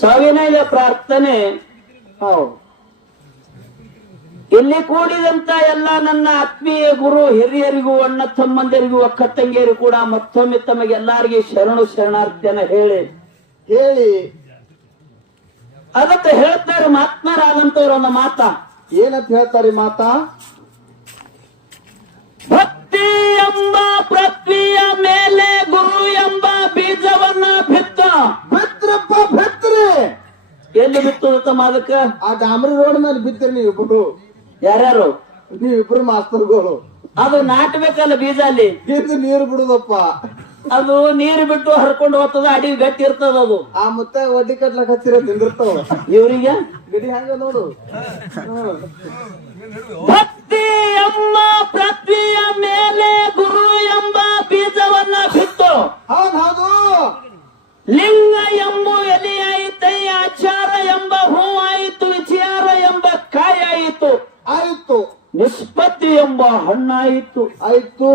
ಸವಿನಯ ಪ್ರಾರ್ಥನೆ. ಹೌದು. ಇಲ್ಲಿ ಕೂಡಿದಂತ ಎಲ್ಲ ನನ್ನ ಆತ್ಮೀಯ ಗುರು ಹಿರಿಯರಿಗೂ ಅಣ್ಣ ತಮ್ಮಂದಿರಿಗೂ ಅಕ್ಕ ತಂಗಿಯರು ಕೂಡ ಮತ್ತೊಮ್ಮೆ ತಮಗೆಲ್ಲರಿಗೆ ಶರಣು ಶರಣಾರ್ಥಿಯನ್ನ ಹೇಳಿ. ಹೇಳಿ. ಅದಕ್ಕೆ ಹೇಳ್ತಾರೆ ಮಾತ್ಮರಾದಂತವ್ರ ಒಂದು ಮಾತ. ಏನಂತ ಹೇಳ್ತಾರೆ ಮಾತಾ? ಭಕ್ತಿ ಎಂಬ ಪೃಥ್ವಿಯ ಮೇಲೆ ಗುರು ಎಂಬ ಬೀಜವನ್ನ ಬಿತ್ತ. ಎಲ್ಲಿ ಬಿತ್ತು ಮಾದಕ ಅದಕ್ಕ ಆ ಡಾಮ್ರಿ ರೋಡ್ ಮೇಲೆ ಬಿತ್ತೀರಿ ನೀವು ಇಬ್ರು ಯಾರ್ಯಾರು? ನೀವು ಇಬ್ರು ಮಾಸ್ತರ್ಗಳು. ಅದು ನಾಟಬೇಕಲ್ಲ ಬೀಜ ಅಲ್ಲಿ ಬೀಜ ನೀರು ಬಿಡುದಪ್ಪ. ಅದು ನೀರು ಬಿಟ್ಟು ಹರ್ಕೊಂಡು ಹೋಗ್ತದ ಅಡಿ ಗಟ್ಟಿ ಇರ್ತದ ಅದು. ಆ ಮುತ್ತ ಒಡ್ಡಿ ಕಟ್ಲಕ್ ಹಚ್ಚಿರ ತಿಂದಿರ್ತಾವ ಇವರಿಗೆ? ಗಿಡಿ ಹಂಗ ನೋಡು. ಭಕ್ತಿ ಎಂಬ ಪ್ರತಿಯ ಮೇಲೆ ಗುರು ಎಂಬ ಬೀಜವನ್ನ ಬಿತ್ತು. ಹೌದ್ ಹೌದು. ನಿಷ್ಪತ್ತಿ ಎಂಬ ಹಣ್ಣಾಯಿತು. ಆಯ್ತು?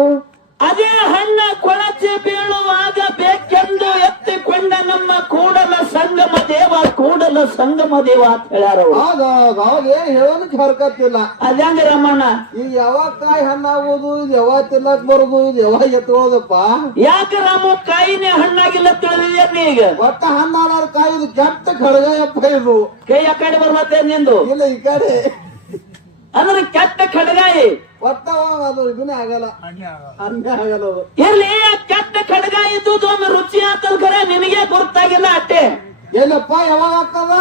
ಅದೇ ಹಣ್ಣ ಕೊಳಚೆ ಬೀಳುವಾಗ ಬೇಕೆಂದು ಎತ್ತಿಕೊಂಡ ನಮ್ಮ ಕೂಡಲ ಸಂಗಮ ದೇವ ಕೂಡಲ ಸಂಗಮ ದೇವ ಅಂತ ಹೇಳ್ಯಾರ ಆಗ ಹೇಳೋದಕ್ಕೆ ಹರ್ಕತ್ತಿಲ್ಲ ಅದಂಗ ರಮಣ್ಣ. ಈಗ ಯಾವಾಗ ಕಾಯಿ ಹಣ್ಣಾಗೋದು ಇದು ಯಾವಾಗ ತಿನ್ನಕ್ ಬರುದು ಇದು ಯಾವಾಗ ಎತ್ಕೊಳ್ಳೋದಪ್ಪ ಯಾಕೆ ರಾಮು ಕಾಯಿನೇ ಹಣ್ಣಾಗಿಲ್ಲ ತಿಳಿದಿದ್ದೇನೆ ಈಗ? ಒಟ್ಟ ಹಣ್ಣಾರ ಕಾಯಿ ಇದು ಕೆಟ್ಟ ಖಡ್ಗಯಪ್ಪ ಇದು. ಕೈ ಆ ಕಡೆ ನಿಂದು? ಇಲ್ಲ ಈ ಕಡೆ. ಅಂದ್ರೆ ಕೆಟ್ಟ ಖಡ್ಗಾಯಿ ಅದು ಇದನ್ನೇ ಆಗಲ್ಲ. ಆಗಲ್ಲ. ಅದು ಇರ್ಲಿ ಆ ಕೆಟ್ಟ ಖಡ್ಗಾಯಿ ಇದ್ದುದು ಒಂದು ರುಚಿ ಆತಲ್ ಖರೆ ನಿನಗೆ ಗೊತ್ತಾಗಿಲ್ಲ ಅಟ್ಟೆ. ಏನಪ್ಪ ಯಾವಾಗ ಆಗ್ತದ?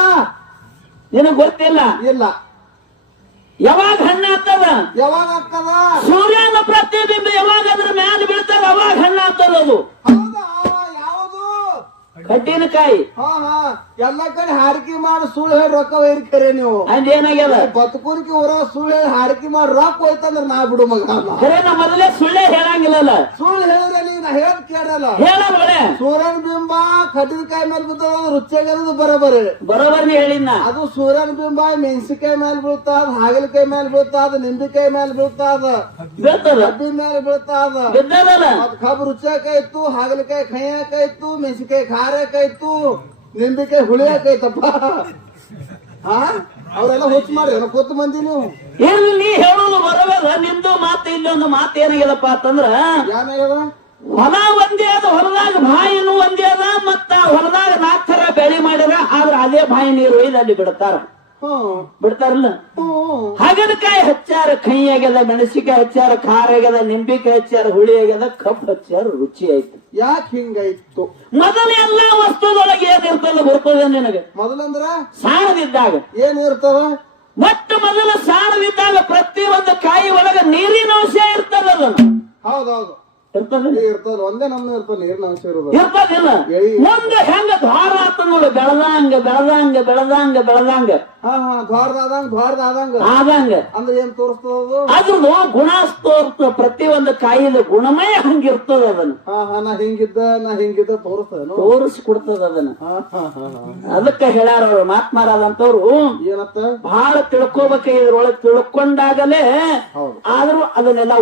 ನಿನಗ್ ಗೊತ್ತಿಲ್ಲ? ಇಲ್ಲ. ಯಾವಾಗ ಹಣ್ಣ ಆಗ್ತದ? ಯಾವಾಗ ಆಗ್ತದ? ಸೂರ್ಯನ ಪ್ರತಿಬಿಂಬ ಯಾವಾಗ ಅದ್ರ ಮ್ಯಾಲ ಬೀಳ್ತದ? ಅವಾಗ ಹಣ್ಣ ಆಗ್ತದ ಅದು. ಹೌದಾ? ಯಾವುದು? ಕಡ್ಡಿನಕಾಯಿ ಹಾ ಹಾ. ಎಲ್ಲ ಕಡೆ ಹಾರಿಕೆ ಮಾಡಿ ಸುಳ್ಳು ಹೇಳಿ ರೊಕ್ಕ ಒಯ್ರಿಕರೆ ನೀವು. ಅಂದ್ ಏನಾಗ್ಯದ? ಬದುಕೂರಿಗೆ ಊರ ಸುಳ್ಳು ಹೇಳಿ ಹಾರಿಕೆ ಮಾಡಿ ರೊಕ್ಕ ಹೋಯ್ತಂದ್ರ ನಾ ಬಿಡು ಮಗ. ಖರೆ ನಾ ಮೊದಲೇ ಸುಳ್ಳೇ ಹೇಳಂಗಿಲ್ಲಲ್ಲ? ಸುಳ್ಳು ಹೇಳಿದ್ರೆ ನೀವು ನಾ ಹೇಳದ್ ಕೇಳಲ್ಲ ಹೇಳಲ್ಲ ಸೂರ್ಯನ ಬಿಂಬ ಕಟ್ಟಿದ ಕಾಯಿ ಮೇಲೆ ಬಿದ್ದ ರುಚಿಯಾಗದು ಬರೋಬರಿ. ಬರೋಬರ್ನಿ ಹೇಳಿನ ಅದು ಸೂರ್ಯನ ಬಿಂಬ ಮೆಣಸಿನಕಾಯಿ ಮೇಲೆ ಬೀಳ್ತಾದ ಹಾಗಲಕಾಯಿ ಮೇಲೆ ಬೀಳ್ತಾದ ನಿಂಬಿಕಾಯಿ ಮೇಲೆ ಬೀಳ್ತಾದ ಕಬ್ಬಿ ಮೇಲೆ ಬೀಳ್ತಾದ. ಕಬ್ಬು ರುಚಿಯಾಕಾಯ್ತು ಹಾಗಲಕಾಯಿ ಕೈಯಾಕಾಯ್ತು ಖಾರ ಖಾರಕಾಯ್ತು ನಿಂಬಿಕಾಯಿ ಹುಳಿಯಾಕೈತಪ್ಪ ಹಾ ಅವರೆಲ್ಲ ಹೊತ್ತು ಮಾಡಿ ಕೂತ್ ಮಂದಿ ನೀವು. ಇಲ್ಲಿ ನೀ ಹೇಳೋದು ಬರಬೇಡ. ನಿಮ್ದು ಮಾತು ಇಲ್ಲೊಂದು ಮಾತು ಏನಾಗ್ಯದಪ್ಪ ಅಂತಂದ್ರ ಏನಾಗ್ಯದ ಹೊಲ ಒಂದೇ ಅದ ಹೊಲದಾಗ ಬಾಯಿನೂ ಒಂದೇ ಅದ ಮತ್ತ ಹೊಲದಾಗ ನಾಲ್ಕು ಥರ ಬೆಳೆ ಮಾಡ್ಯಾರ ಆದ್ರ ಅದೇ ಬಾಯಿ ನೀರು ಒಯ್ದು ಅಲ್ಲಿ ಬಿಡ್ತಾರ. ಹ್ಮ್ ಬಿಡ್ತಾರಲ್ಲ? ಹಗದಕಾಯಿ ಹಚ್ಚಾರ ಕೈ ಆಗ್ಯದ ಮೆಣಸಿಕಾಯಿ ಹಚ್ಚಾರ ಖಾರ ಆಗ್ಯದ ನಿಂಬಿಕಾಯಿ ಹಚ್ಚಾರ ಹುಳಿ ಆಗ್ಯದ ಕಪ್ ಹಚ್ಚಾರ ರುಚಿ ಆಯ್ತು. ಯಾಕೆ ಹಿಂಗಾಯ್ತು? ಮೊದಲ ಎಲ್ಲಾ ವಸ್ತುದೊಳಗೆ ಏನಿರ್ತಲ್ಲ ಬರ್ತದೆ ನಿನಗೆ? ಮೊದಲಂದ್ರ? ಸಾಣದಿದ್ದಾಗ. ಏನಿರ್ತದ ಮತ್ತ ಮೊದಲು ಮೊದಲ ಸಾಣದಿದ್ದಾಗ ಪ್ರತಿ ಒಂದು ಕಾಯಿ ಒಳಗ ನೀರಿನ ಅಂಶ ಇರ್ತದಲ್ಲ ಹೌದೌದು. ಇರ್ತದ. ಒಂದೇ ನಮ್ನ ನೀರಿನ ಅಂಶ ಇರೋದು. ಮುಂದೆ ಹೆಂಗ ದ್ವಾರ ಆತ ನೋಡು ಬೆಳದಂಗ ಬೆಳದಂಗ ಬೆಳದಂಗ ಬೆಳದಂಗ. ಹಾ ಹಾ ದ್ವಾರದಾದಂಗ ದ್ವಾರದಾದಂಗ ಆದಂಗ. ಅಂದ್ರೆ ಏನ್ ತೋರಿಸ್ತದ ಅದು? ಅದ್ರದ್ದು ಗುಣ ತೋರಿಸ್ತ ಪ್ರತಿ ಒಂದು ಕಾಯಿಲೆ ಗುಣಮಯ ಹಂಗಿರ್ತದ ಅದನ್ನ. ಹಾ ಹಾ ನಾ ಹಿಂಗಿದ್ದ ನಾ ಹಿಂಗಿದ್ದ ತೋರಿಸ್ತದ ತೋರಿಸಿ ಕೊಡ್ತದ ಅದನ್ನ. ಅದಕ್ಕ ಹೇಳ್ಯಾರ ಅವ್ರು ಮಾತ್ಮಾರಾದಂತವ್ರು ಏನತ್ತ? ಬಹಳ ತಿಳ್ಕೊಬೇಕ ಇದ್ರೊಳಗೆ ತಿಳ್ಕೊಂಡಾಗಲೇ ಹೌದು. ಆದ್ರೂ ಅದನ್ನೆಲ್ಲ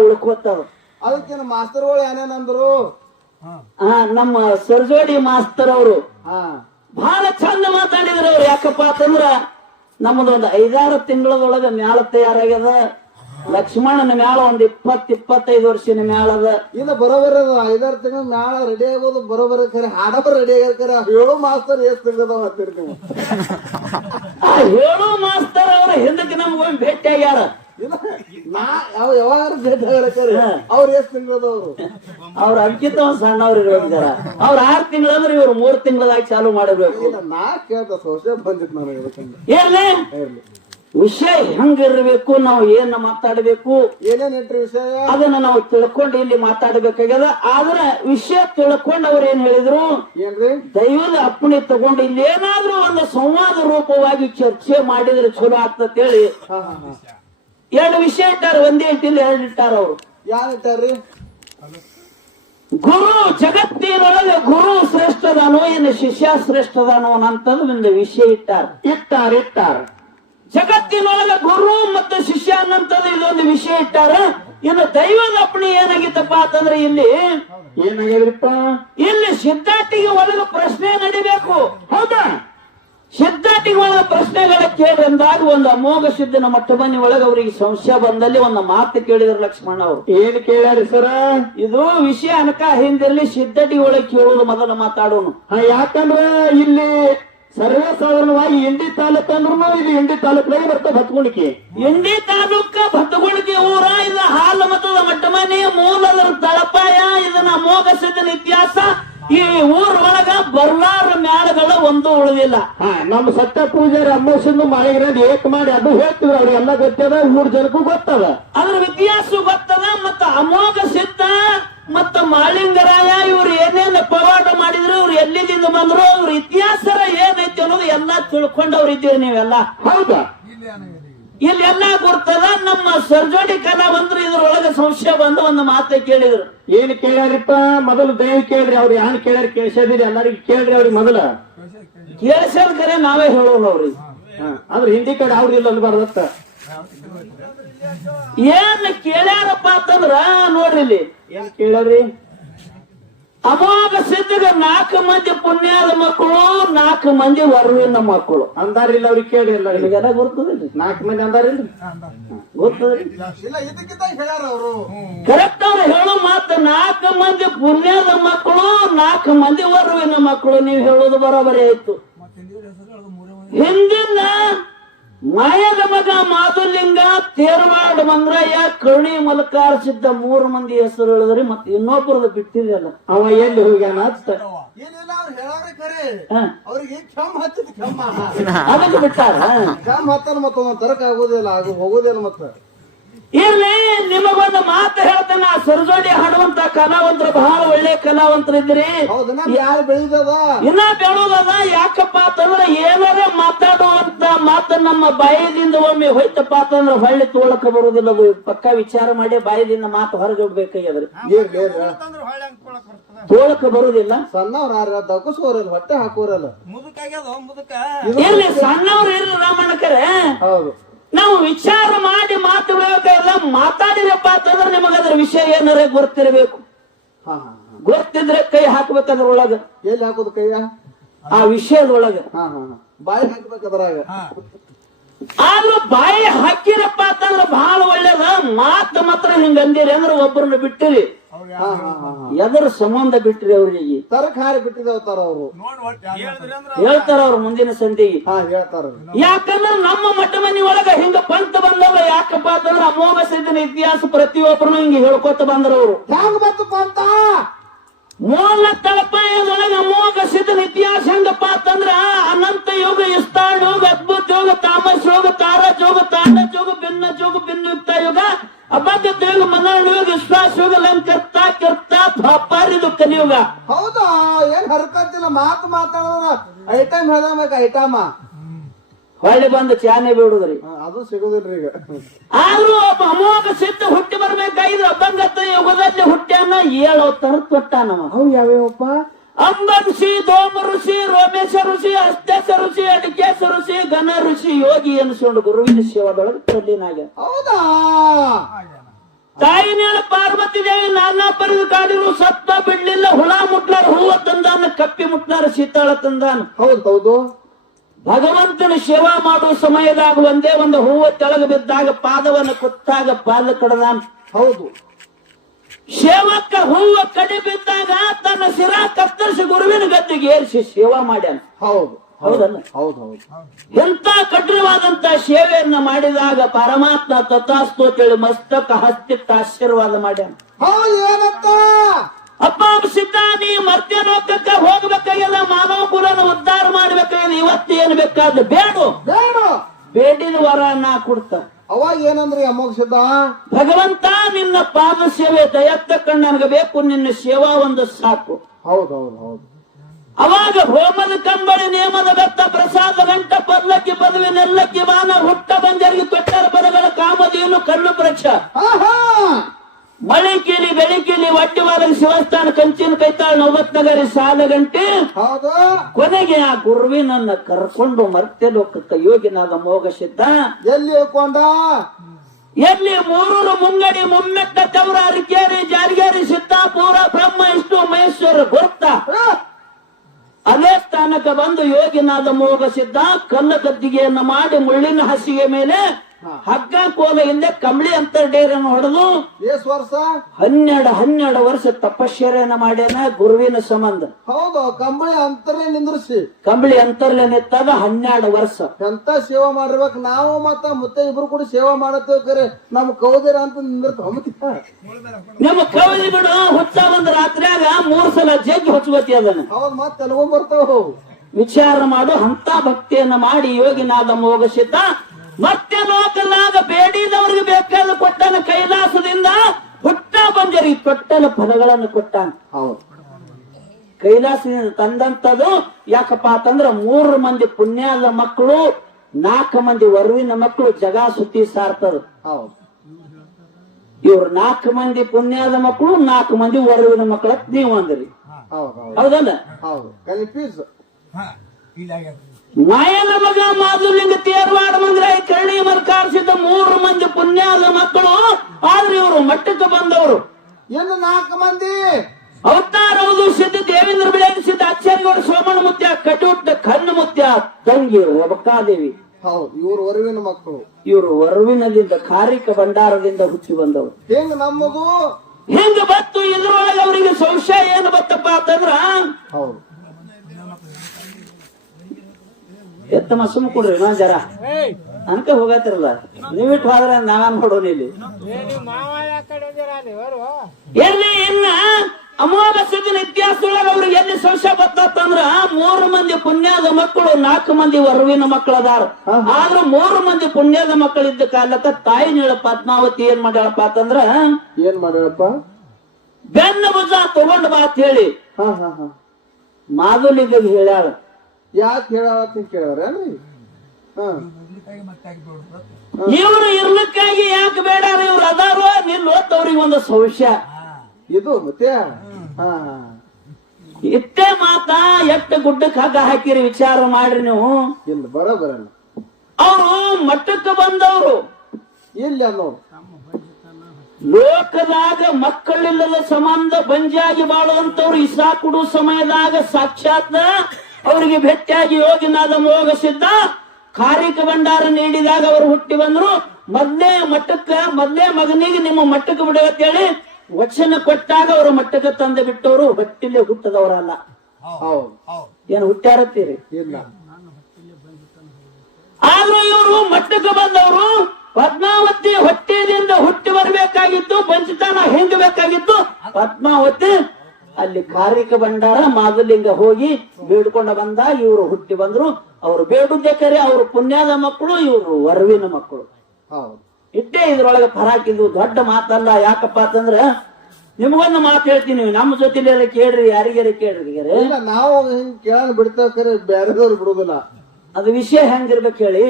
ಉಳ್ಕೋತದ ಅದಕ್ಕೇನು ಮಾಸ್ತರ್ಗಳು ಏನೇನಂದ್ರು ಆ ನಮ್ಮ ಸರ್ಜೋಡಿ ಮಾಸ್ತರ್ ಅವರು. ಹಾ. ಬಹಳ ಚಂದ ಮಾತಾಡಿದ್ರು ಅವ್ರು. ಯಾಕಪ್ಪ ಅಂತಂದ್ರ ನಮ್ಮದೊಂದು ಐದಾರು ತಿಂಗಳದೊಳಗ ಮ್ಯಾಳ ತಯಾರಾಗ್ಯದ. ಲಕ್ಷ್ಮಣನ ಮ್ಯಾಳ ಒಂದ್ ಇಪ್ಪತ್ ಇಪ್ಪತ್ತೈದು ವರ್ಷದ ಮ್ಯಾಳ ಅದ. ಇಲ್ಲ ಬರೋಬರ ಐದಾರು ತಿಂಗಳ ಮ್ಯಾಲ ರೆಡಿ ಆಗೋದು ಬರೋಬರ ಖರೆ ಹಾಡಬ ರೆಡಿ ಆಗ್ಯಾರ ಖರೆ ಹೇಳು ಮಾಸ್ತರ್ ಎಷ್ಟ್ ಆ ಹೇಳು ಮಾಸ್ತರ್ ಅವ್ರ ಹಿಂದಕ್ಕೆ ನಮ್ಗೊಂದು ಭೇಟಿ ಆಗ್ಯಾರ. ಇಲ್ಲ. ನಾ ಯಾವ ಯಾವಾಗ ಭೇಟಿ ಅವ್ರ ಎಷ್ಟ್ ತಿಂಗಳದವ್ರು ಅವ್ರ ಅಂಕಿತ ಒಂದ್ ಸಣ್ಣವ್ರು ಇರೋದಿದಾರ. ಅವ್ರ ಆರ್ ತಿಂಗಳಂದ್ರೆ ಇವ್ರು ಮೂರ್ ತಿಂಗಳದಾಗ ಚಾಲು ಮಾಡಬೇಕು. ಇಲ್ಲ ನಾ ಕೇಳ್ದ ಸೋಸೆ ಬಂದಿತ್ತು ಇರ್ಲಿ. ವಿಷಯ ಹೆಂಗಿರ್ಬೇಕು ನಾವು ಏನ್ ಮಾತಾಡಬೇಕು? ಏನೇನ್ ಇಟ್ರಿ ವಿಷಯ? ಅದನ್ನ ನಾವು ತಿಳ್ಕೊಂಡು ಇಲ್ಲಿ ಮಾತಾಡ್ಬೇಕಾಗ್ಯದ. ಆದ್ರೆ ವಿಷಯ ತಿಳ್ಕೊಂಡು ಅವ್ರ ಏನ್ ಹೇಳಿದ್ರು? ಏನ್ರಿ? ದೈವದ ಅಪ್ಪಣೆ ತಗೊಂಡು ಇಲ್ಲೇನಾದ್ರೂ ಒಂದು ಸಂವಾದ ರೂಪವಾಗಿ ಚರ್ಚೆ ಮಾಡಿದ್ರೆ ಚಲೋ ಆಗ್ತದೆ ಹೇಳಿ. ಎರಡು ವಿಷಯ ಇಟ್ಟಾರ ಒಂದೇ ಇಟ್ಟಿಲ್ಲ ಎರಡು ಇಟ್ಟಾರ ಅವರು. ಯಾರು ಇಟ್ಟಾರ್ರಿ? ಗುರು ಜಗತ್ತಿನೊಳಗೆ ಗುರು ಶ್ರೇಷ್ಠದಾನೋ ಏನು ಶಿಷ್ಯ ಶ್ರೇಷ್ಠದಾನೋ ಅಂತಂದು ಒಂದು ವಿಷಯ ಇಟ್ಟಾರ. ಇಟ್ಟಾರ ಇಟ್ಟಾರ. ಜಗತ್ತಿನೊಳಗೆ ಗುರು ಮತ್ತು ಶಿಷ್ಯ ಅನ್ನಂತದ್ದು ಇದೊಂದು ವಿಷಯ ಇಟ್ಟಾರ. ಇನ್ನು ದೈವದ ಅಪ್ಪಣೆ ಏನಾಗಿತ್ತಪ್ಪ ಅಂತಂದ್ರೆ ಇಲ್ಲಿ ಏನಾಗಿದ್ರಪ್ಪ ಇಲ್ಲಿ ಸಿದ್ಧಾರ್ಥಿಗೆ ಒಳಗೆ ಪ್ರಶ್ನೆ ನಡಿಬೇಕು. ಹೌದಾ? ಸಿದ್ಧಾಟಿಗಳ ಪ್ರಶ್ನೆಗಳ ಕೇಳಿದಾಗ ಒಂದು ಅಮೋಘ ಸಿದ್ಧನ ಮಟ್ಟ ಬನ್ನಿ ಒಳಗೆ ಅವರಿಗೆ ಸಂಶಯ ಬಂದಲ್ಲಿ ಒಂದು ಮಾತು ಕೇಳಿದ್ರು ಲಕ್ಷ್ಮಣ ಅವರು. ಏನ್ ಕೇಳ್ಯಾರಿ ಸರ? ಇದು ವಿಷಯ ಅನಕ ಹಿಂದಲ್ಲಿ ಸಿದ್ಧಟಿ ಒಳಗೆ ಕೇಳೋದು ಮೊದಲು ಮಾತಾಡೋನು. ಯಾಕಂದ್ರ ಇಲ್ಲಿ ಸರ್ವೇ ಸಾಧಾರಣವಾಗಿ ಇಂಡಿ ತಾಲೂಕ್ ಅಂದ್ರೂ ಇದು ಇಂಡಿ ತಾಲೂಕ್ನಾಗ ಬರ್ತಾ ಇಂಡಿ ತಾಲೂಕ ಭತ್ಕೊಳಿಕೆ ಊರ ಇದು ಹಾಲು ಮತದ ಮಟ್ಟಮನೆ ಮೂಲದ ತಳಪಾಯ ಇದನ್ನ ಅಮೋಘ ಸಿದ್ಧನ ಇತಿಹಾಸ ಈ ಊರ್ ಒಳಗ ಬರ್ಲಾರ ಮ್ಯಾಳಗಳ ಒಂದು ಉಳಿದಿಲ್ಲ ನಮ್ ನಮ್ಮ ಸತ್ಯ ಪೂಜಾರಿ ಅಮ್ಮಸಿಂದು ಮಾಡಿರೋದು ಏಕ್ ಮಾಡಿ ಅದು ಹೇಳ್ತಿದ್ರು ಅವ್ರಿಗೆಲ್ಲ ಗೊತ್ತದ ಮೂರ್ ಜನಕ್ಕೂ ಗೊತ್ತದ. ಅದ್ರ ಇತಿಹಾಸ ಗೊತ್ತದ ಮತ್ತ ಅಮೋಘ ಸಿದ್ಧ ಮತ್ತ ಮಾಳಿಂಗರಾಯ ಇವ್ರು ಏನೇನ್ ಪವಾಡ ಮಾಡಿದ್ರು ಇವ್ರು ಎಲ್ಲಿದಿಂದ ಬಂದ್ರು ಅವ್ರ ಇತಿಹಾಸ ಏನೈತಿ ಅನ್ನೋದು ಎಲ್ಲಾ ತಿಳ್ಕೊಂಡವ್ರಿದ್ದೀರಿ ನೀವೆಲ್ಲ. ಹೌದಾ? ಇಲ್ಲಿ ಕೊಡ್ತದ ನಮ್ಮ ಸರ್ಜೋಡಿ ಕಲಾ ಬಂದ್ರು ಇದ್ರೊಳಗೆ ಸಂಶಯ ಬಂದು ಒಂದು ಮಾತೆ ಕೇಳಿದ್ರು. ಏನ್ ಕೇಳ್ಯಾರಿಪ್ಪ? ಮೊದಲು ದಯ ಕೇಳ್ರಿ ಅವ್ರು ಯಾನ್ ಕೇಳ್ಯಾರ ಕೇಳ್ಸದಿರಿ ಎಲ್ಲರಿಗೂ ಕೇಳ್ರಿ ಅವ್ರಿಗೆ ಮೊದಲ. ಕೇಳಿಸೋದ್ ಕರೆ ನಾವೇ ಹೇಳೋಣ ಅವ್ರಿಗೆ ಹಾ, ಆದ್ರೆ ಹಿಂದಿ ಕಡೆ ಅವ್ರು ಇಲ್ಲ ಅನ್ಬಾರ್ದತ್ತ. ಏನ್ ಕೇಳ್ಯಾರಪ್ಪ ಅಂತಂದ್ರ ನೋಡ್ರಿ ಇಲ್ಲಿ. ಏನ್ ಕೇಳ್ಯಾರಿ? ಅಮೋಘ ಸಿದ್ಧಗ ನಾಲ್ಕು ಮಂದಿ ಪುಣ್ಯದ ಮಕ್ಕಳು ನಾಲ್ಕು ಮಂದಿ ವರುವಿನ ಮಕ್ಕಳು. ಅಂದಾರಿಲ್ಲ ಅವ್ರಿಗೆ ಕೇಳಿ ಎಲ್ಲ. ನಿಮಗೆಲ್ಲ ಗೊತ್ತದಿಲ್ಲ ನಾಲ್ಕು ಮಂದಿ ಅಂದಾರಿಲ್ಲ. ಗೊತ್ತದಿಲ್ಲ ಇಲ್ಲ ಇದಕ್ಕಿಂತ ಹೇಳ್ಯಾರ ಅವರು. ಕರೆಕ್ಟ್ ಅವ್ರು ಹೇಳೋ ಮಾತು ನಾಲ್ಕು ಮಂದಿ ಪುಣ್ಯದ ಮಕ್ಕಳು ನಾಲ್ಕು ಮಂದಿ ವರುವಿನ ಮಕ್ಕಳು ನೀವು ಹೇಳೋದು ಬರೋಬರಿ ಆಯ್ತು. ಹಿಂದಿನ ಮಾಯದ ಮಗ ಮಾಧುಲಿಂಗ ತೇರವಾಡ ಮಂಗ್ರಯ್ಯ ಕರುಣಿ ಮಲಕಾರಿಸಿದ್ದ ಮೂರು ಮಂದಿ ಹೆಸರು ಹೇಳಿದ್ರಿ ಮತ್ತೆ ಇನ್ನೊಬ್ಬರದ ಬಿಟ್ಟಿದೆಯಲ್ಲ ಅವ ಎಲ್ಲಿ ಹೋಗ್ಯಾನ ಅಂತ. ಅವ್ರಿಗೆ ಕೆಮ್ಮ ಹತ್ತಿದ ಕೆಮ್ಮ. ಅದಕ್ಕೆ ಬಿಟ್ಟಾರ? ಕೆಮ್ಮ ಹತ್ತನ ಮತ್ತೊಂದು ತರಕ ಆಗೋದಿಲ್ಲ ಆಗ ಹೋಗೋದಿಲ್ಲ ಮತ್ತ. ಇರ್ಲಿ ನಿಮಗೊಂದು ಮಾತು ಹೇಳ್ತೇನೆ. ಆ ಸರಜೋಡಿ ಹಾಡುವಂತ ಕಲಾವಂತರು ಬಹಳ ಒಳ್ಳೆ ಕಲಾವಂತರು ಇದ್ರಿ ಯಾರು ಬೆಳೆದದ? ಇನ್ನ ಬೇಡೋದದ ಯಾಕಪ್ಪ ಅಂತಂದ್ರೆ ಏನಾರ ಮಾತಾಡುವಂತ ಮಾತು ನಮ್ಮ ಬಾಯದಿಂದ ಒಮ್ಮೆ ಹೋಯ್ತಪ್ಪ ಅಂತಂದ್ರೆ ಹೊಳ್ಳಿ ತೋಳಕ ಬರುದಿಲ್ಲ ಅದು ಪಕ್ಕ ವಿಚಾರ ಮಾಡಿ ಬಾಯದಿಂದ ಮಾತು ಹೊರಗೆ ಏನ್ ತೋಳಕ ಬರುದಿಲ್ಲ ಸಣ್ಣವ್ರ ದಕ್ಕಸೋರಲ್ಲ ಹೊಟ್ಟೆ ಹಾಕೋರಲ್ಲ ಇರ್ಲಿ ಸಣ್ಣವ್ರು ಇರ್ರಿ ರಾಮಣ್ಣಕರೇ. ಹೌದು. ನಾವು ವಿಚಾರ ಮಾಡಿ ಮಾತಾಡಬೇಕಲ್ಲ ಮಾತಾಡಿರಪ್ಪ ಅಂತಂದ್ರೆ ನಿಮಗೆ ಅದ್ರ ವಿಷಯ ಏನಾರ ಗೊತ್ತಿರಬೇಕು? ಹಾ ಹಾ ಹಾ. ಗೊತ್ತಿದ್ರೆ ಕೈ ಹಾಕ್ಬೇಕು ಒಳಗ ಎಲ್ಲಿ ಹಾಕೋದು ಕೈಯ? ಆ ವಿಷಯದೊಳಗ. ಹಾ ಹಾ ಹಾ. ಬಾಯಿ ಹಾಕ್ಬೇಕದ್ರಾಗ ಆದ್ರೂ ಬಾಯಿ ಹಾಕಿರಪ್ಪ ಅಂತಂದ್ರೆ ಬಹಳ ಒಳ್ಳೇದ. ಮಾತು ಮಾತ್ರ ನಿಮ್ಗೆ ಅಂದಿರಿ ಅಂದ್ರೆ ಒಬ್ಬರನ್ನ ಬಿಟ್ಟಿರಿ. ಎದರ ಸಂಬಂಧ ಬಿಟ್ರಿ ಅವ್ರಿಗೆ ತರಕಾರಿ ಬಿಟ್ಟಿದೇವತಾರ ಅವರು. ಹೇಳ್ತಾರ ಅವ್ರ ಮುಂದಿನ ಸಂಧಿಗೆ. ಹಾ ಹೇಳ್ತಾರ ಯಾಕಂದ್ರೆ ನಮ್ಮ ಮಠ ಮನಿ ಒಳಗ ಹಿಂಗ ಪಂತ ಬಂದವ ಯಾಕಪ್ಪ ಅಂತಂದ್ರ ಅಮೋಘ ಸಿದ್ಧನ ಇತಿಹಾಸ ಪ್ರತಿಯೊಬ್ಬರು ಹಿಂಗ ಹೇಳ್ಕೊತ ಬಂದ್ರ ಅವ್ರು. ಹೆಂಗ್ ಬರ್ತಪ್ಪ ಅಂತ? ಮೂಲ ತಳಪಾಯದೊಳಗ ಅಮೋಘ ಸಿದ್ಧನ ಇತಿಹಾಸ ಹೆಂಗಪ್ಪ ಅಂತಂದ್ರ ಅನಂತ ಯೋಗ ಇಸ್ತಾಳ ಯೋಗ ಅದ್ಭುತ ಯೋಗ ತಾಮಸ್ ಯೋಗ ತಾರಾಜ್ ಯೋಗ ತಾಂಡ ಅಭದ್ರತ ಯೋಗ ಮನೋಣ ಯೋಗ ವಿಶ್ವಾಸ ಯೋಗ ಕರ್ತಾ ಕರ್ತ ಇದು ಕಲಿಯುಗ ಹೌದಾ? ಏನ್ ಹರ್ಕಂತಿಲ್ಲ? ಮಾತು ಮಾತಾಡೋದ್ರ ಐಟಮ್ ಹೇಳ್ಬೇಕು ಐಟಮ. ಹೊಳ್ಳಿ ಬಂದು ಚಾನೆ ಬಿಡುದ್ರಿ. ಅದು ಸಿಗುದಿಲ್ರಿ ಈಗ. ಆದ್ರೂ ಒಬ್ಬ ಅಮೋಘ ಸಿದ್ಧ ಹುಟ್ಟಿ ಬರ್ಬೇಕಾಗಿದ್ರೆ ಅಬ್ಬಂಗತ್ತ ಯುಗದಲ್ಲಿ ಹುಟ್ಟ್ಯಾನ ಏಳು ತರ ತೊಟ್ಟಾನವ ಹೌ ಯಾವ್ಯಾವಪ್ಪ? ಅಂಬ ಋಷಿ ದೋಮ ಋಷಿ ರೋಮೇಶ ಋಷಿ ಅಷ್ಟೇಶ ಋಷಿ ಅಡಿಕೇಶ ಋಷಿ ಘನ ಋಷಿ ಯೋಗಿ ಎನಿಸಿಕೊಂಡು ಗುರುವಿನ ಶಿವದೊಳಗೆ ಕಲ್ಲಿನಾಗ ಹೌದಾ? ತಾಯಿನೇಳ ಪಾರ್ವತಿ ದೇವಿ ನಾನಾ ಪರಿದ ಕಾಡಿರು ಸತ್ತ ಬಿಡ್ಲಿಲ್ಲ ಹುಳ ಮುಟ್ಲಾರ ಹೂವ ತಂದಾನ ಕಪ್ಪಿ ಮುಟ್ಲಾರ ಶೀತಾಳ ತಂದಾನ. ಹೌದು ಹೌದು. ಭಗವಂತನ ಸೇವಾ ಮಾಡುವ ಸಮಯದಾಗ ಒಂದೇ ಒಂದು ಹೂವ ತೆಳಗ ಬಿದ್ದಾಗ ಪಾದವನ್ನು ಕುತ್ತಾಗ ಪಾದ ಕಡದಾನ. ಹೌದು. ಸೇವಕ್ಕ ಹೂವ ಕಡಿ ಬಿದ್ದಾಗ ತನ್ನ ಸಿರ ಕತ್ತರಿಸಿ ಗುರುವಿನ ಗದ್ದೆಗೆ ಏರಿಸಿ ಸೇವಾ ಮಾಡ್ಯಾನ. ಹೌದು. ಹೌದಲ್ಲ? ಹೌದು ಹೌದು ಎಂತ ಕಠಿಣವಾದಂತ ಸೇವೆಯನ್ನ ಮಾಡಿದಾಗ ಪರಮಾತ್ಮ ತಥಾಸ್ತು ಕೇಳಿ ಮಸ್ತಕ ಹಸ್ತಿತ್ತ ಆಶೀರ್ವಾದ ಮಾಡ್ಯಾನ. ಹೌದು ಏನಂತ ಅಪ್ಪ ಸಿದ್ಧ ನೀ ಮತ್ತೆ ಲೋಕಕ್ಕೆ ಹೋಗ್ಬೇಕಾಗಿಲ್ಲ ಮಾನವ ಕುಲನ ಉದ್ಧಾರ ಮಾಡ್ಬೇಕಾಗಿಲ್ಲ ಇವತ್ತು ಏನ್ ಬೇಕಾದ ಬೇಡು. ಬೇಡ. ಬೇಡಿದ ವರ ನಾ ಕೊಡ್ತ. ಅವಾಗ ಏನಂದ್ರೆ ಅಮೋಘ ಸಿದ್ಧ? ಭಗವಂತ ನಿನ್ನ ಪಾದ ಸೇವೆ ದಯತ್ತ ಕಣ್ಣು ನನಗೆ ಬೇಕು ನಿನ್ನ ಸೇವಾ ಒಂದು ಸಾಕು. ಹೌದು ಹೌದು ಹೌದು. ಅವಾಗ ಹೋಮದ ಕಂಬಳಿ ನೇಮದ ಬೆತ್ತ ಪ್ರಸಾದ ಗಂಟ ಪಲ್ಲಕ್ಕಿ ಪದವಿ ನೆಲ್ಲಕ್ಕಿ ಮಾನ ಹುಟ್ಟ ಬಂಜರಿಗೆ ತೊಟ್ಟರ ಪದಗಳ ಕಾಮಧೇನು ಕಣ್ಣು ಪ್ರಕ್ಷ. ಮಳೆ ಕೀಲಿ ಬೆಳಿಕೀಲಿ ಮಾದರಿ ಶಿವಸ್ಥಾನ ಕಂಚಿನ ಕೈತಾಳ ನವತ್ನಗರಿ ಸಾಲ ಗಂಟೆ. ಕೊನೆಗೆ ಆ ಗುರುವಿನನ್ನ ಕರ್ಕೊಂಡು ಮರ್ತೆ ಲೋಕಕ್ಕೆ ಯೋಗಿನಾದ ಮೋಗ ಸಿದ್ಧ ಎಲ್ಲಿ ಇಳ್ಕೊಂಡ ಎಲ್ಲಿ ಮೂರೂರು ಮುಂಗಡಿ ಮುಮ್ಮೆಟ್ಟ ಚೌರ ಅರಿಕೇರಿ ಜಾರಿಗೇರಿ ಸಿದ್ದಾಪುರ ಬ್ರಹ್ಮ ಇಷ್ಟು ಮಹೇಶ್ವರ ಗುರ್ತ ಆ, ಸ್ಥಾನಕ್ಕೆ ಬಂದು ಯೋಗಿನಾದ ಮೋಗ ಸಿದ್ಧ ಕಲ್ಲ ಗದ್ದಿಗೆಯನ್ನು ಮಾಡಿ ಮುಳ್ಳಿನ ಹಸಿಗೆ ಮೇಲೆ ಹಗ್ಗ ಕೋಲೆಯಿಂದ ಕಂಬಳಿ ಅಂತ ಡೇರನ್ನು ಹೊಡೆದು ಎಸ್ ವರ್ಷ? ಹನ್ನೆರಡು ಹನ್ನೆರಡು ವರ್ಷ ತಪಶ್ಚರ್ಯನ ಮಾಡ್ಯಾನ ಗುರುವಿನ ಸಂಬಂಧ. ಹೌದು ಕಂಬಳಿ ಅಂತರ್ಲೆ ನಿಂದ್ರಿಸಿ. ಕಂಬಳಿ ಅಂತರ್ಲೆ ನಿಂತಾಗ ಹನ್ನೆರಡು ವರ್ಷ. ಎಂತ ಸೇವಾ ಮಾಡಿರ್ಬೇಕು? ನಾವು ಮತ್ತ ಮುತ್ತ ಇಬ್ರು ಕೂಡ ಸೇವಾ ಮಾಡತ್ತೇವೆ ಕರೆ. ನಮ್ ಕೌದಿರ ಅಂತ ನಿಂದಿರ್ತ ನಿಮ್ಮ ಕೌದಿ ಬಿಡು ಹುಚ್ಚ ಬಂದ ರಾತ್ರಿಯಾಗ ಮೂರ್ ಸಲ ಜಗ್ಗಿ ಹೊಚ್ಕೋತಿ ಅದನ್ನ. ಹೌದು ಮತ್ತೆ ತೆಲುಗು ಬರ್ತಾವ. ವಿಚಾರ ಮಾಡು ಅಂತ ಭಕ್ತಿಯನ್ನ ಮಾಡಿ ಯೋಗಿನಾದ ಮೋಗಸಿದ್ದ ಮತ್ತೆ ಲೋಕಲಾಗ ಬೇಡಿದವ್ರಿಗೆ ಬೇಕಾದ ಕೊಟ್ಟನ ಕೈಲಾಸದಿಂದ ಹುಟ್ಟ ಬಂಜರಿ ಕೊಟ್ಟನ ಫಲಗಳನ್ನು ಕೊಟ್ಟಾನ. ಹೌದು. ಕೈಲಾಸದಿಂದ ತಂದಂತದು ಯಾಕಪ್ಪ ಅಂತಂದ್ರ ಮೂರು ಮಂದಿ ಪುಣ್ಯದ ಮಕ್ಕಳು ನಾಲ್ಕು ಮಂದಿ ವರುವಿನ ಮಕ್ಕಳು ಜಗ ಸುತ್ತಿ ಸಾರ್ತದ ಹೌದು. ಇವ್ರು ನಾಲ್ಕು ಮಂದಿ ಪುಣ್ಯದ ಮಕ್ಕಳು ನಾಲ್ಕು ಮಂದಿ ವರುವಿನ ಮಕ್ಕಳ ನೀವು ಅಂದ್ರಿ. ಹೌದು ಹೌದು. ಹೌದಲ್ಲ? ಹೌದು. ಕನ್ಫ್ಯೂಸ್ ಮಾಯನ ಮಗ ಮಾಧುಲಿಂಗ ತೇರ್ವಾಡ ಮಂದ್ರ ಕರ್ಣಿ ಮರ್ಕಾರಿಸಿದ್ದ ಮೂರು ಮಂದಿ ಪುಣ್ಯಾದ ಮಕ್ಕಳು. ಆದ್ರೆ ಇವರು ಮಟ್ಟಕ್ಕೆ ಬಂದವರು. ಇನ್ನು ನಾಲ್ಕು ಮಂದಿ? ಅವತಾರ ಹೌದು ಸಿದ್ಧ ದೇವೇಂದ್ರ ಬಿಳಿಯ ಸಿದ್ಧ ಆಚಾರ್ಯಗೌಡ ಸೋಮಣ್ಣ ಮುತ್ಯ ಕಟುಟ್ಟ ಕಣ್ಣು ಮುತ್ಯ ತಂಗಿ ರಬಕಾದೇವಿ ಹೌದು ಇವರು ವರುವಿನ ಮಕ್ಕಳು. ಇವರು ವರುವಿನದಿಂದ ಕಾರಿಕ ಭಂಡಾರದಿಂದ ಹುಚ್ಚಿ ಬಂದವರು. ಹೆಂಗ ನಮ್ಮದು ಹೆಂಗ ಬತ್ತು ಇದ್ರೊಳಗೆ ಅವರಿಗೆ ಸಂಶಯ ಏನು ಬತ್ತಪ್ಪ ಅಂತಂದ್ರ ಹೌದು. ಎತ್ತಮ್ಮ ಸುಮ್ ಕೊಡ್ರಿ ನಾ ಜರ. ಅನ್ಕ ಹೋಗತ್ತಿರಲ್ಲ ನೀವಿಟ್ಟು ಹೋದ್ರ ನಾವ ನೋಡೋಣ ಇಲ್ಲಿ? ಎಲ್ಲಿ ಇನ್ನ ಅಮೋಘಸಿನ ಇತಿಹಾಸದೊಳಗ ಅವ್ರಿಗೆ ಎಲ್ಲಿ ಸಂಶಯ ಬರ್ತಂದ್ರ ಮೂರು ಮಂದಿ ಪುಣ್ಯದ ಮಕ್ಕಳು ನಾಲ್ಕು ಮಂದಿ ವರುವಿನ ಮಕ್ಕಳು ಅದಾರ. ಆದ್ರ ಮೂರು ಮಂದಿ ಪುಣ್ಯದ ಮಕ್ಕಳಿದ್ದ ಕಾಲಕ್ಕ ತಾಯಿ ನೀಳ ಪದ್ಮಾವತಿ ಏನ್ ಮಾಡ್ಯಾಳಪ್ಪ ಅಂತಂದ್ರ ಏನ್ ಮಾಡ್ಯಾಳಪ್ಪ? ಬೆನ್ನ ಬುಜ ತಗೊಂಡ್ ಬಾ ಅಂತ ಹೇಳಿ ಹಾ ಹಾ ಹಾ. ಮಾಧುಲಿಗೆ ಹೇಳ್ಯಾಳ. ಯಾಕೆ ಹೇಳಾವತ್ತಿ ಕೇಳವ್ರಿ ಹಾ. ಇವ್ರು ಇರ್ಲಿಕ್ಕಾಗಿ ಯಾಕೆ ಬೇಡ ಇವ್ರು ಅದಾರು ಅವ್ರಿಗೆ ಒಂದು ಸಂಶಯ. ಇದು ಮತ್ತೆ? ಹಾ. ಇತ್ತೇ ಇಷ್ಟೇ ಮಾತಾ ಎಷ್ಟ ಗುಡ್ಡಕ್ಕೆ ಹಗ್ಗ ಹಾಕಿರಿ ವಿಚಾರ ಮಾಡ್ರಿ ನೀವು. ಇಲ್ಲ ಬರೋಬರಲ್ಲ ಅವರು ಮಟ್ಟಕ್ಕೆ ಬಂದವರು. ಇಲ್ಲ ಲೋಕದಾಗ ಮಕ್ಕಳಿಲ್ಲದ ಸಂಬಂಧ ಬಂಜಾಗಿ ಬಾಳುವಂತವ್ರು ಇಸಾ ಕೊಡು ಸಮಯದಾಗ ಸಾಕ್ಷಾತ್ ಅವರಿಗೆ ಭೇಟಿಯಾಗಿ ಯೋಗಿನಾದ ಮೋಗಿಸಿದ್ದ ಕಾರಿಕ ಭಂಡಾರ ನೀಡಿದಾಗ ಅವರು ಹುಟ್ಟಿ ಬಂದ್ರು. ಮೊದ್ಲೇ ಮಟ್ಟಕ್ಕ ಮೊದ್ಲೇ ಮಗನಿಗೆ ನಿಮ್ಮ ಮಟ್ಟಕ್ಕೆ ಬಿಡುವ ಅಂತೇಳಿ ವಚನ ಕೊಟ್ಟಾಗ ಅವರು ಮಟ್ಟಕ್ಕೆ ತಂದು ಬಿಟ್ಟವರು. ಹೊಟ್ಟಿಲೆ ಹುಟ್ಟದವರಲ್ಲ. ಏನು ಹುಟ್ಟಾರತ್ತೀರಿ ಇಲ್ಲ. ಆದ್ರೂ ಇವರು ಮಟ್ಟಕ್ಕೆ ಬಂದವರು. ಪದ್ಮಾವತಿ ಹೊಟ್ಟೆಯಿಂದ ಹುಟ್ಟಿ ಬರಬೇಕಾಗಿತ್ತು. ಪಂಚತಾನ ಹೆಂಗ್ ಬೇಕಾಗಿತ್ತು ಪದ್ಮಾವತಿ ಅಲ್ಲಿ ಕಾರಿಕ ಭಂಡಾರ ಮಾಧುಲಿಂಗ ಹೋಗಿ ಬೇಡ್ಕೊಂಡು ಬಂದ ಇವರು ಹುಟ್ಟಿ ಬಂದ್ರು. ಅವ್ರು ಬೇಡುದೇ ಅವರು ಅವ್ರು ಪುಣ್ಯದ ಮಕ್ಕಳು ಇವರು ವರವಿನ ಮಕ್ಕಳು. ಹೌದು. ಇಟ್ಟೇ ಇದ್ರೊಳಗೆ ಫರಾಕಿದ್ದು ದೊಡ್ಡ ಮಾತಲ್ಲ ಯಾಕಪ್ಪ ಅಂತಂದ್ರ ನಿಮಗೊಂದು ಮಾತು ಹೇಳ್ತೀನಿ ನಮ್ಮ ಜೊತೆಲಿ ಕೇಳ್ರಿ ಯಾರಿಗಾರ ಕೇಳ್ರಿ ನಾವು ಕೇಳಲ್ ಬಿಡ್ತೇವೆ ಬೇರೆದವ್ರು ಬಿಡುದಿಲ್ಲ. ಅದು ವಿಷಯ ಹೆಂಗಿರ್ಬೇಕು ಹೇಳಿ?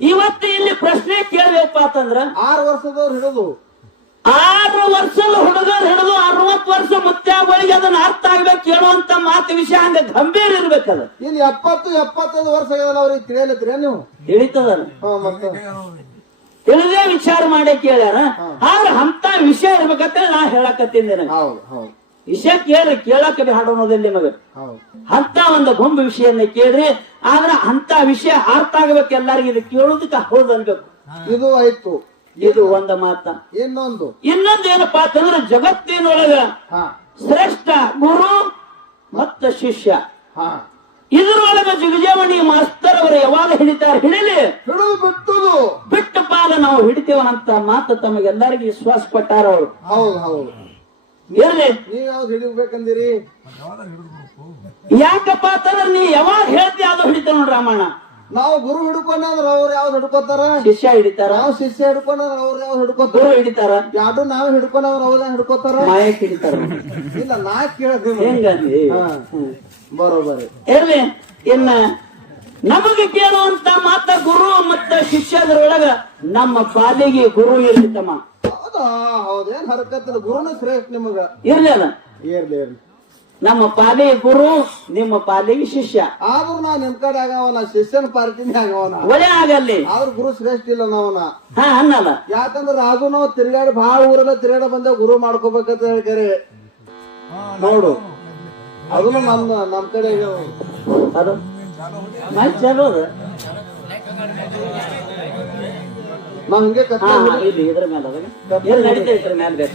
ಇವತ್ತು ಇಲ್ಲಿ ಪ್ರಶ್ನೆ ಕೇಳ್ಬೇಕಪ್ಪ ಅಂತಂದ್ರ ಆರು ವರ್ಷದವ್ರು ಹಿಡಿದು. ಆರು ವರ್ಷದ ಹುಡುಗರು ಹಿಡಿದು ಅರವತ್ತು ವರ್ಷ ಮುತ್ಯಾಗಳಿಗೆ ಅದನ್ನ ಅರ್ಥ ಆಗ್ಬೇಕು ಕೇಳುವಂತ ಮಾತು ವಿಷಯ ಹಂಗ ಗಂಭೀರ ಇರ್ಬೇಕದ ಇಲ್ಲಿ ಎಪ್ಪತ್ತು ಎಪ್ಪತ್ತೈದು ವರ್ಷ ಅವ್ರಿಗೆ ತಿಳಿಯಲತ್ತೀರ ನೀವು ತಿಳಿತದಲ್ಲ ತಿಳಿದೇ ವಿಚಾರ ಮಾಡಿ ಕೇಳ್ಯಾರ? ಆದ್ರೆ ಅಂತ ವಿಷಯ ಇರ್ಬೇಕಂತ ನಾ ಹೇಳಕತ್ತೀನಿ ವಿಷಯ ಕೇಳ್ರಿ ಕೇಳಕ್ಕೆ ಹಾಡೋನೋದಿಲ್ಲ ನಿಮಗೆ? ಅಂತ ಒಂದು ಗೊಂಬ ವಿಷಯನ್ನ ಕೇಳ್ರಿ ಆದ್ರೆ ಅಂತ ವಿಷಯ ಅರ್ಥ ಆಗ್ಬೇಕು ಎಲ್ಲರಿಗೂ ಇದು ಕೇಳೋದಕ್ಕೆ ಹೌದು ಅನ್ಬೇಕು. ಇದು ಆಯ್ತು. ಇದು ಒಂದ ಮಾತ. ಇನ್ನೊಂದು. ಇನ್ನೊಂದು ಏನಪ್ಪ ಅಂತಂದ್ರೆ ಜಗತ್ತಿನೊಳಗ ಹಾ. ಶ್ರೇಷ್ಠ ಗುರು ಮತ್ತ ಶಿಷ್ಯ. ಹಾ. ಇದ್ರೊಳಗ ಜಿಗಜಾವಣಿ ಮಾಸ್ತರ್ ಅವರು ಯಾವಾಗ ಹಿಡಿತಾರೆ ಹಿಡಿಲಿ? ಬಿಟ್ಟದು. ಬಿಟ್ಟ ಪಾಲ ನಾವು ಹಿಡಿತೇವನಂತ ಮಾತು ತಮಗೆಲ್ಲರಿಗೂ ವಿಶ್ವಾಸ ಕೊಟ್ಟಾರ ಅವರು. ಹೌದು ಹೌದು. ಇರ್ಲಿ. ನೀವ್ ಯಾವ್ದು ಹಿಡಿಬೇಕಂದಿರಿ ಯಾಕಪ್ಪ ಅಂತಂದ್ರೆ ನೀ ಯಾವಾಗ ಹೇಳ್ತಿ ಅದು ಹಿಡಿತೇವ ನೋಡ್ರಿ ರಾಮಣ್ಣ. ನಾವು ಗುರು ಹಿಡ್ಕೊಂಡ್ರ ಅವ್ರು ಯಾವ್ದು ಹಿಡ್ಕೋತಾರ? ಶಿಷ್ಯ ಹಿಡಿತಾರ? ನಾವು ಶಿಷ್ಯ ಹಿಡ್ಕೊಂಡ್ರ ಅವ್ರು ಯಾವ್ದು ಹಿಡ್ಕೋತಾರ? ಗುರು ಹಿಡಿತಾರ? ಯಾವ್ದು ನಾವ್ ಹಿಡ್ಕೊಂಡ್ರ ಅವ್ರ ಹಿಡ್ಕೋತಾರ? ಮಾಯಕ್ ಹಿಡಿತಾರ. ಇಲ್ಲ ನಾ ಕೇಳ್ತೀನಿ. ಹೆಂಗಂದಿ ಬರೋ ಬರೋಬರಿ. ಇರ್ಲಿ ಇನ್ನ ನಮಗೆ ಕೇಳುವಂತ ಮಾತ ಗುರು ಮತ್ತ ಶಿಷ್ಯದ್ರೊಳಗ ನಮ್ಮ ಪಾಲಿಗೆ ಗುರು ಇರ್ಲಿತ್ತಮ್ಮ ಹೌದಾ ಹೌದೇನ್ ಹರಕತ್ತಿಲ್ಲ ಗುರುನ ಶ್ರೇಷ್ಠ ನಿಮಗ. ಇರ್ಲಿ ಅಲ್ಲ? ಇರ್ಲಿ ಇರ್ಲಿ. ನಮ್ಮ ಪಾಲಿ ಗುರು ನಿಮ್ಮ ಪಾಲಿಗೆ ಶಿಷ್ಯ. ಆದ್ರೂ ನಾ ನಿಮ್ ಕಡೆ ಆಗವನ ಶಿಷ್ಯನ ಪಾರ್ಟಿನೇ ಆಗವನ ಒಳ್ಳೆ ಆಗಲ್ಲಿ. ಆದ್ರ ಗುರು ಶ್ರೇಷ್ಠ ಇಲ್ಲ ನಾವನ ಹಾ ಅನ್ನಲ್ಲ. ಯಾಕಂದ್ರ ರಾಜು ನಾವು ತಿರ್ಗಾಡಿ ಭಾಳ ಊರೆಲ್ಲ ತಿರ್ಗಾಡ ಬಂದ ಗುರು ಮಾಡ್ಕೋಬೇಕಂತ ಹೇಳ್ಕರೆ ನೋಡು. ಅದನ್ನು ನಮ್ಮ ನಮ್ ಕಡೆ. ಅದು? ಚಾಲು ಹಿಂಗೆ ಕತ್ತ ಇದ್ರ ಮೇಲೆ ಬೇಕು?